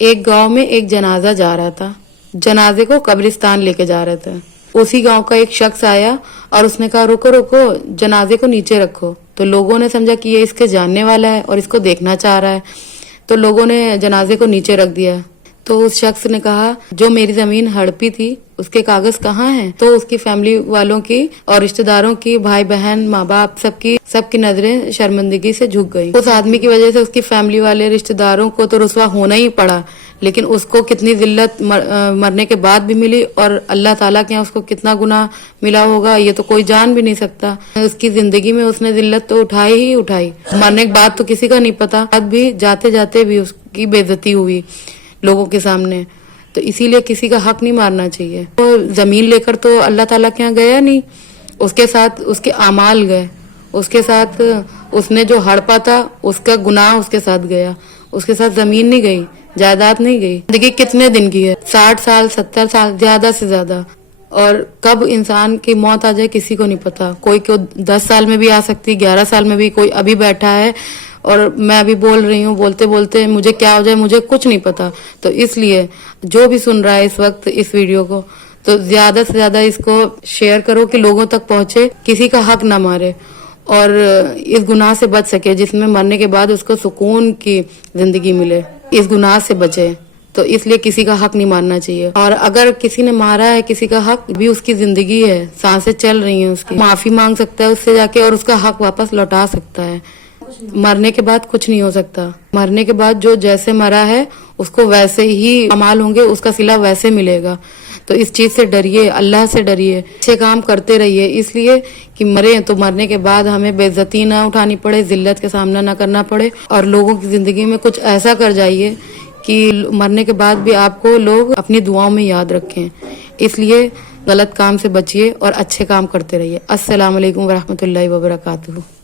ایک گاؤں میں ایک جنازہ جا رہا تھا. جنازے کو قبرستان لے کے جا رہے تھے. اسی گاؤں کا ایک شخص آیا اور اس نے کہا رکو رکو, جنازے کو نیچے رکھو. تو لوگوں نے سمجھا کہ یہ اس کے جاننے والا ہے اور اس کو دیکھنا چاہ رہا ہے, تو لوگوں نے جنازے کو نیچے رکھ دیا. تو اس شخص نے کہا جو میری زمین ہڑپی تھی اس کے کاغذ کہاں ہیں؟ تو اس کی فیملی والوں کی اور رشتہ داروں کی, بھائی بہن, ماں باپ, سب کی نظریں شرمندگی سے جھک گئی. اس آدمی کی وجہ سے اس کی فیملی والے, رشتہ داروں کو تو رسوا ہونا ہی پڑا, لیکن اس کو کتنی ذلت مرنے کے بعد بھی ملی, اور اللہ تعالیٰ کے یہاں اس کو کتنا گناہ ملا ہوگا یہ تو کوئی جان بھی نہیں سکتا. اس کی زندگی میں اس نے ذلت تو اٹھائی ہی اٹھائی, مرنے کے بعد تو کسی کا نہیں پتا, اب بھی جاتے جاتے بھی اس کی بے عزتی ہوئی لوگوں کے سامنے. تو اسی لیے کسی کا حق نہیں مارنا چاہیے. وہ زمین لے کر تو اللہ تعالیٰ کے یہاں گیا نہیں, اس کے ساتھ اس کے اعمال گئے, اس کے ساتھ اس نے جو ہڑپا تھا اس کا گناہ اس کے ساتھ گیا. اس کے ساتھ زمین نہیں گئی, جائیداد نہیں گئی. زندگی کتنے دن کی ہے؟ 60 سال, 70 سال, زیادہ سے زیادہ. اور کب انسان کی موت آ جائے کسی کو نہیں پتا. کوئی کو 10 سال میں بھی آ سکتی, 11 سال میں بھی. کوئی ابھی بیٹھا ہے اور میں ابھی بول رہی ہوں, بولتے بولتے مجھے کیا ہو جائے مجھے کچھ نہیں پتا. تو اس لیے جو بھی سن رہا ہے اس وقت اس ویڈیو کو, تو زیادہ سے زیادہ اس کو شیئر کرو کہ لوگوں تک پہنچے, کسی کا حق نہ مارے اور اس گناہ سے بچ سکے جس میں مرنے کے بعد اس کو سکون کی زندگی ملے. اس گناہ سے بچے, تو اس لیے کسی کا حق نہیں مارنا چاہیے. اور اگر کسی نے مارا ہے کسی کا حق, بھی اس کی زندگی ہے, سانسیں چل رہی ہیں, اس کی معافی مانگ سکتا ہے اس سے جا کے اور اس کا حق واپس لوٹا سکتا ہے. مرنے کے بعد کچھ نہیں ہو سکتا. مرنے کے بعد جو جیسے مرا ہے اس کو ویسے ہی اعمال ہوں گے, اس کا صلہ ویسے ملے گا. تو اس چیز سے ڈریے, اللہ سے ڈریے, اچھے کام کرتے رہیے, اس لیے کہ مرے تو مرنے کے بعد ہمیں بے عزتی نہ اٹھانی پڑے, ذلت کا سامنا نہ کرنا پڑے, اور لوگوں کی زندگی میں کچھ ایسا کر جائیے کہ مرنے کے بعد بھی آپ کو لوگ اپنی دعاؤں میں یاد رکھیں. اس لیے غلط کام سے بچیے اور اچھے کام کرتے رہیے. السلام علیکم ورحمۃ اللہ وبرکاتہ.